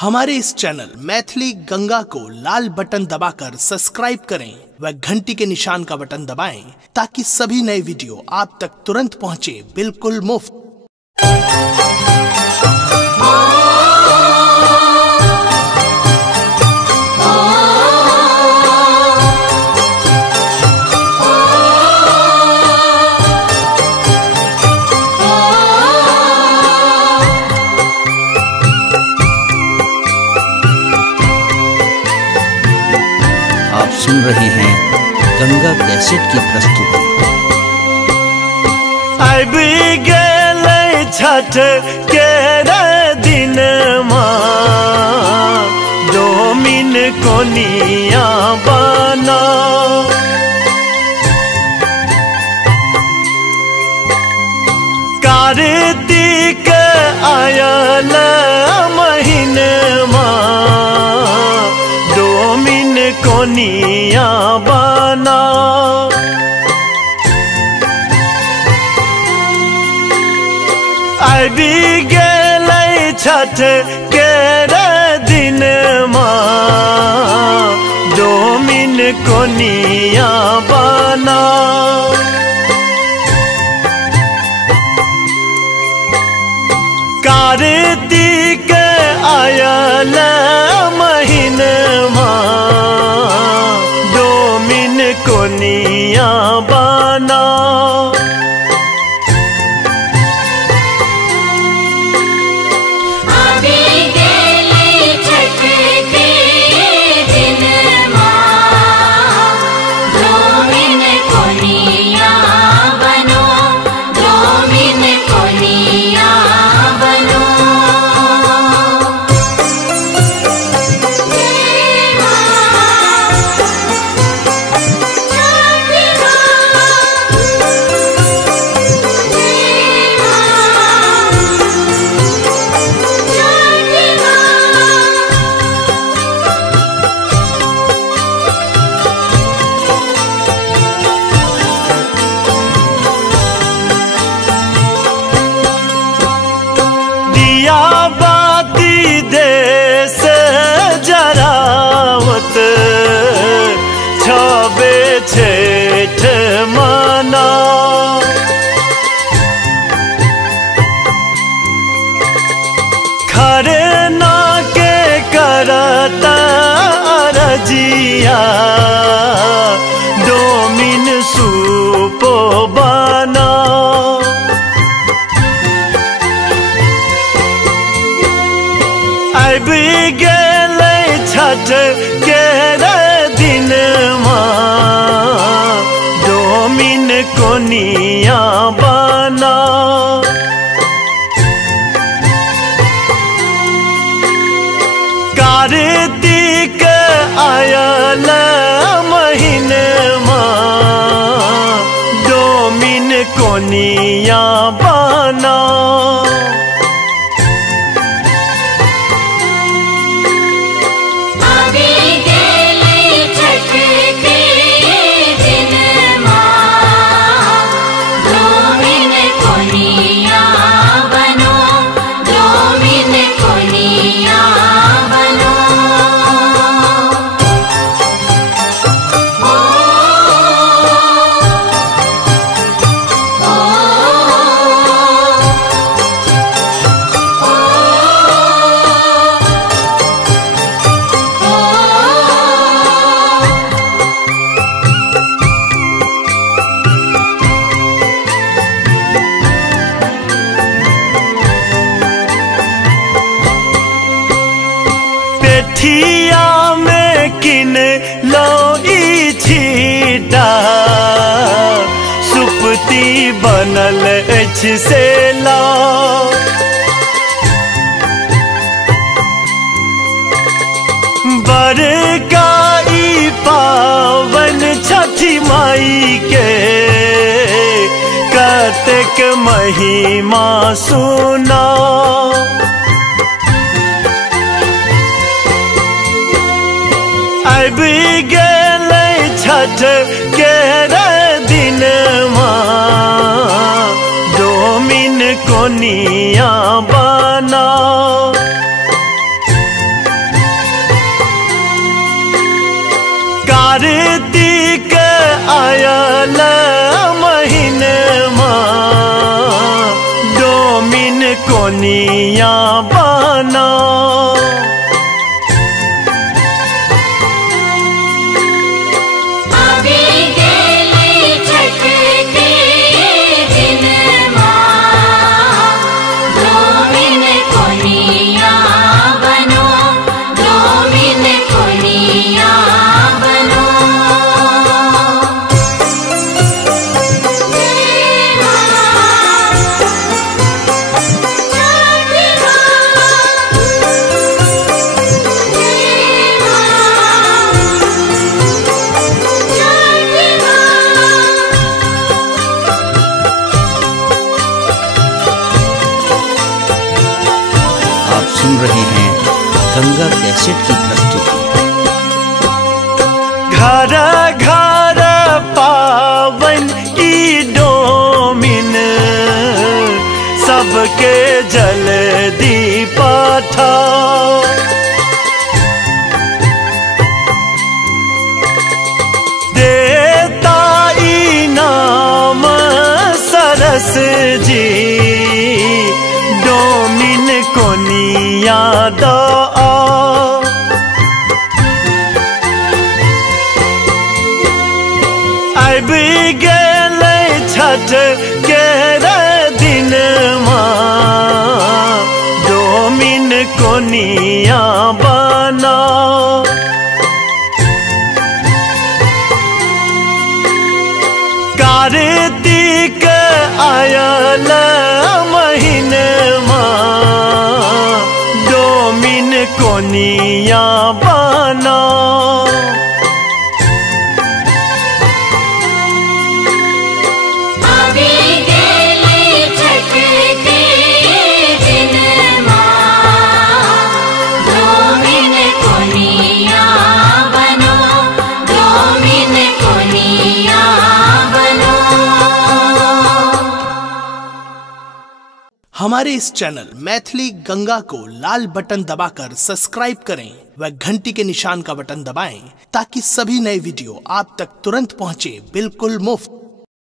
हमारे इस चैनल मैथिली गंगा को लाल बटन दबाकर सब्सक्राइब करें व घंटी के निशान का बटन दबाएं ताकि सभी नए वीडियो आप तक तुरंत पहुंचे बिल्कुल मुफ्त। आप सुन रहे हैं गंगा कैसेट की प्रस्तुति। आबि गेलै छठ के दिन डोमिन कोनिया बना कार्तिक आयल महीनमा डोमिन कोनिया बना आबि गेलै छठ के दिन डोमिन कोनिया बना कार्तिक आयल महीनमा डोमिन कोनिया बना बाती देश जरावत छबे छठ मना खरना के करता रजिया डोमिन सूपो बना आबि गेलै छठ के दिन डोमिन कोनिया बना कार्तिक आयल महीनमा डोमिन कोनिया बना पेठिया में किन लो ई छीटा सुपती बनल अछि से ला बड़का ई पावन छठी माई के कतेक महिमा सुना आबि गेलै छठ के दिन डोमिन कोनिया बना कार्तिक आयल महीनमा डोमिन कोनिया बना सुन रहे हैं गंगा कैसेट की प्रस्तुति। घर घर पावन ई डोमिन सबके जल्दी पाठा देता इनाम सरस जी डोमिन कोनिया दा अब गेले छठ के दिन डोमिन कोनिया बना कार्तिक आयल महीनमा डोमिन कोनिया बना हमारे इस चैनल मैथिली गंगा को लाल बटन दबाकर सब्सक्राइब करें व घंटी के निशान का बटन दबाएं ताकि सभी नए वीडियो आप तक तुरंत पहुंचे बिल्कुल मुफ्त।